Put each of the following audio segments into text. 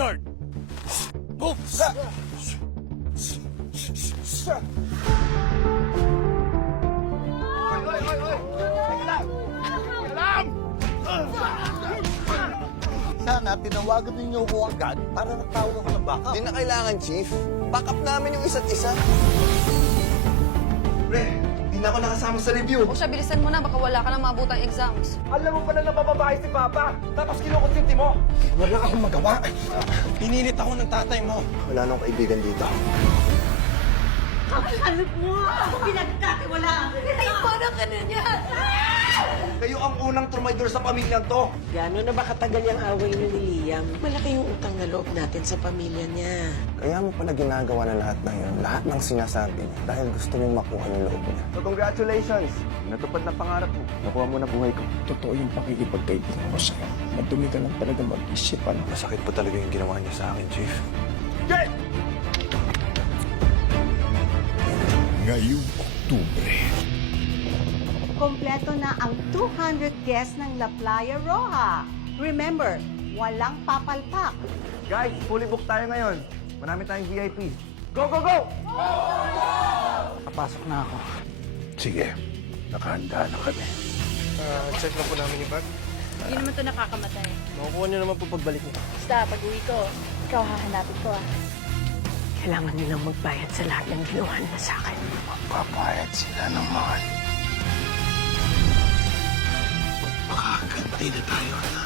Guard! Move! Sana tinawagan ninyo ko agad para nagtawag ako ng backup. Di na kailangan, Chief. Backup namin yung isa't isa. Pre, di na ako nakasama sa review. O siya, bilisan mo na, baka wala ka na mabutang exams. Alam mo pa na nabababae si Papa, tapos kinukonsinti mo. Wala akong magawa. Pinilit ako ng tatay mo. Wala nang kaibigan dito. Ano mo? Pinagkatiwalaan! Parang ka na niya! Kayo ang unang trumaydor sa pamilyang to. Gano'n na ba katagal yung away niyo ni Liam? Malaki yung utang na loob natin sa pamilya niya. Kaya mo pala ginagawa na lahat ng yun, lahat ng sinasabi niya, dahil gusto mong makuha yung loob niya. So congratulations! Natupad na pangarap mo. Nakuha mo na buhay ko. Totoo yung pakikipagkaibigan ko sa'yo. Madumi ka lang talaga mag-isip. Masakit pa talaga yung ginawa niya sa akin, Chief. Ngayong Oktubre, Kompleto na ang 200 guests ng La Playa Roja. Remember, walang papalpak. Guys, fully booked tayo ngayon. Marami tayong VIP. Go, go, go! Papasok na ako. Sige, nakahanda na kami. Check lang po namin yung bag. Hindi naman ito nakakamatay. Makukuha niyo naman po pagbalik niyo. Basta, pag-uwi ko, ikaw hahanapin ko Kailangan nilang magbayad sa lahat ng ginawa nila sa akin. Magpapayat sila naman. Makakaganti na tayo na.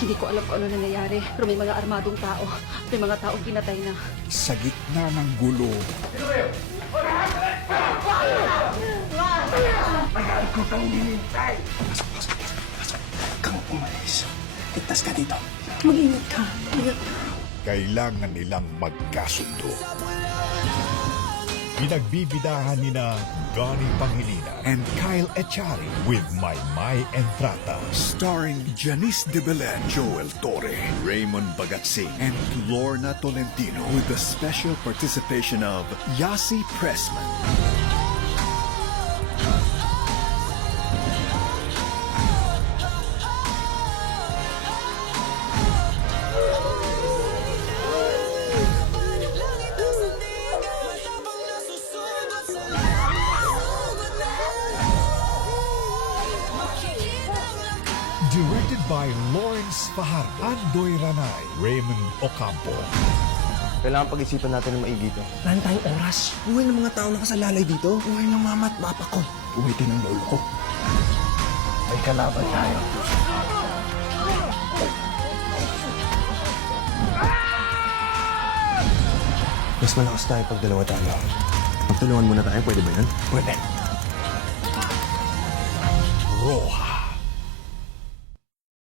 Hindi ko alam kung ano nangyayari, pero may mga armadong tao. May mga taong pinatay na. sa gitna ng gulo, Tagal ko kang hinintay. Kang umalis. Ligtas ka dito. Mag-ingat ka. Ingat ka. kailangan nilang magkasundo. Pinagbibidahan nina Gani Pangilinan and Kyle Echari with Maymay Entrata. Starring Janice de Belen, Joel Torre, Raymond Bagatsing, and Lorna Tolentino with the special participation of Yasi Pressman. Directed by Lawrence Fajardo, Andoy Ranay, Raymond Ocampo. Kailangan pag-isipan natin ng maigi ito. Wala na tayong oras. Buhay ng mga tao nakasalalay dito. Buhay ng mama at papa ko. Buhay din ng lolo ko. May kalaban tayo. Mas malakas tayo pag dalawa tayo. Magtulungan muna tayo, pwede ba yan? Pwede.